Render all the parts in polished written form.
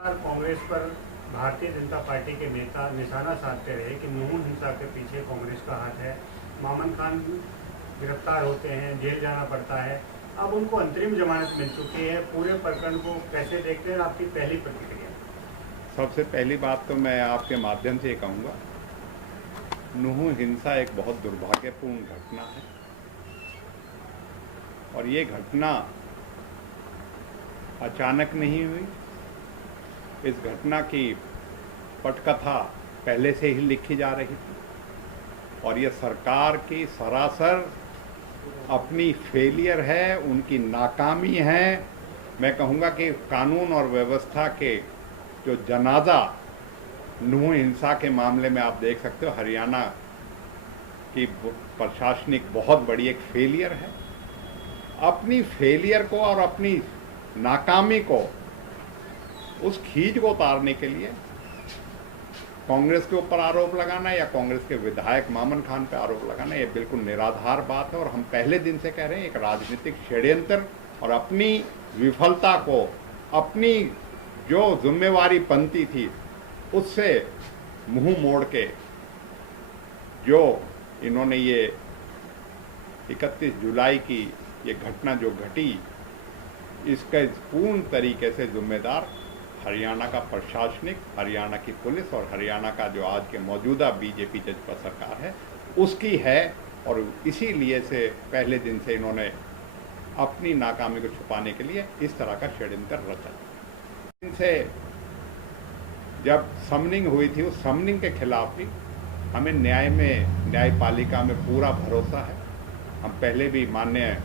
कांग्रेस पर भारतीय जनता पार्टी के नेता निशाना साधते रहे कि नून हिंसा के पीछे कांग्रेस का हाथ है। मामन खान गिरफ्तार होते हैं, जेल जाना पड़ता है। अब उनको अंतरिम जमानत मिल चुकी है। पूरे प्रकरण को कैसे देखते हैं? आपकी पहली प्रतिक्रिया। सबसे पहली बात तो मैं आपके माध्यम से ये कहूँगा, नूह हिंसा एक बहुत दुर्भाग्यपूर्ण घटना है और ये घटना अचानक नहीं हुई। इस घटना की पटकथा पहले से ही लिखी जा रही थी और ये सरकार की सरासर अपनी फेलियर है, उनकी नाकामी है। मैं कहूँगा कि कानून और व्यवस्था के जो जनाजा नूह हिंसा के मामले में आप देख सकते हो, हरियाणा की प्रशासनिक बहुत बड़ी एक फेलियर है। अपनी फेलियर को और अपनी नाकामी को, उस खींच को उतारने के लिए कांग्रेस के ऊपर आरोप लगाना या कांग्रेस के विधायक मामन खान पर आरोप लगाना, ये बिल्कुल निराधार बात है। और हम पहले दिन से कह रहे हैं, एक राजनीतिक षड्यंत्र और अपनी विफलता को, अपनी जो जिम्मेवारी बनती थी उससे मुंह मोड़ के जो इन्होंने ये 31 जुलाई की ये घटना जो घटी, इसका पूर्ण तरीके से जिम्मेदार हरियाणा का प्रशासनिक, हरियाणा की पुलिस और हरियाणा का जो आज के मौजूदा बीजेपी जजपा सरकार है उसकी है। और इसीलिए से पहले दिन से इन्होंने अपनी नाकामी को छुपाने के लिए इस तरह का षड्यंत्र रचा। इनसे जब समनिंग हुई थी, उस समनिंग के खिलाफ भी हमें न्यायपालिका में पूरा भरोसा है। हम पहले भी माननीय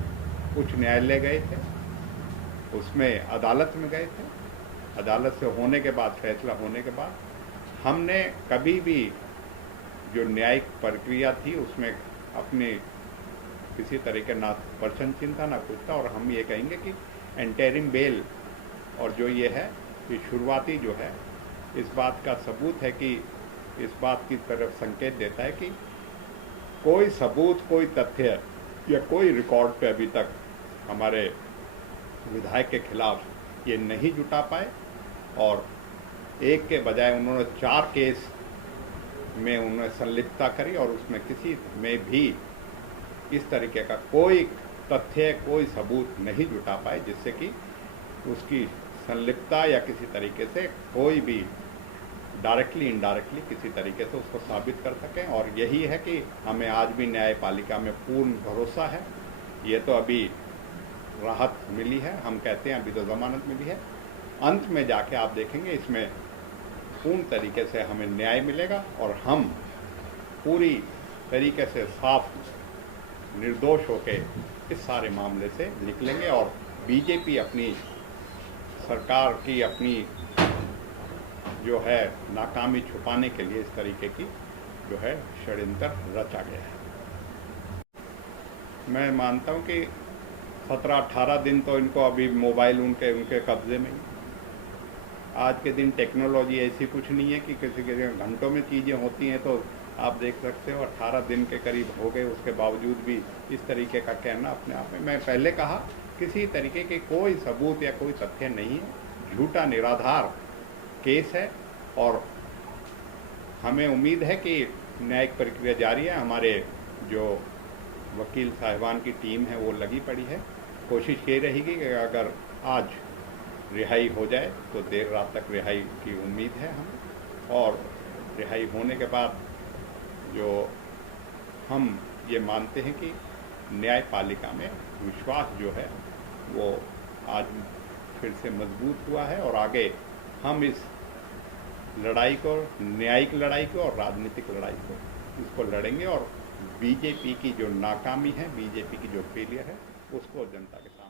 उच्च न्यायालय गए थे, उसमें अदालत में गए थे। अदालत से होने के बाद, फैसला होने के बाद, हमने कभी भी जो न्यायिक प्रक्रिया थी उसमें अपने किसी तरह के ना पर्सन चिंता ना कुछ था। और हम ये कहेंगे कि एंटरिम बेल और जो ये है, ये शुरुआती जो है, इस बात का सबूत है कि इस बात की तरफ संकेत देता है कि कोई सबूत, कोई तथ्य या कोई रिकॉर्ड पे अभी तक हमारे विधायक के खिलाफ ये नहीं जुटा पाए। और एक के बजाय उन्होंने 4 केस में उन्होंने संलिप्तता करी और उसमें किसी में भी इस तरीके का कोई तथ्य, कोई सबूत नहीं जुटा पाए जिससे कि उसकी संलिप्तता या किसी तरीके से कोई भी डायरेक्टली इनडायरेक्टली किसी तरीके से उसको साबित कर सकें। और यही है कि हमें आज भी न्यायपालिका में पूर्ण भरोसा है। ये तो अभी राहत मिली है, हम कहते हैं अभी तो जमानत मिली है। अंत में जाके आप देखेंगे इसमें पूर्ण तरीके से हमें न्याय मिलेगा और हम पूरी तरीके से साफ निर्दोष होके इस सारे मामले से निकलेंगे। और बीजेपी अपनी सरकार की अपनी जो है नाकामी छुपाने के लिए इस तरीके की जो है षड्यंत्र रचा गया है। मैं मानता हूँ कि 17-18 दिन तो इनको अभी मोबाइल उनके कब्जे में। आज के दिन टेक्नोलॉजी ऐसी कुछ नहीं है कि किसी के घंटों में चीज़ें होती हैं। तो आप देख सकते हो 18 दिन के करीब हो गए, उसके बावजूद भी इस तरीके का कहना अपने आप में, मैं पहले कहा, किसी तरीके के कोई सबूत या कोई तथ्य नहीं है। झूठा निराधार केस है और हमें उम्मीद है कि न्यायिक प्रक्रिया जारी है। हमारे जो वकील साहिबान की टीम है वो लगी पड़ी है। कोशिश ये रहेगी कि अगर आज रिहाई हो जाए तो देर रात तक रिहाई की उम्मीद है हमें। और रिहाई होने के बाद जो हम ये मानते हैं कि न्यायपालिका में विश्वास जो है वो आज फिर से मजबूत हुआ है। और आगे हम इस लड़ाई को, न्यायिक लड़ाई को और राजनीतिक लड़ाई को, इसको लड़ेंगे और बीजेपी की जो नाकामी है, बीजेपी की जो फेलियर है, उसको जनता के साथ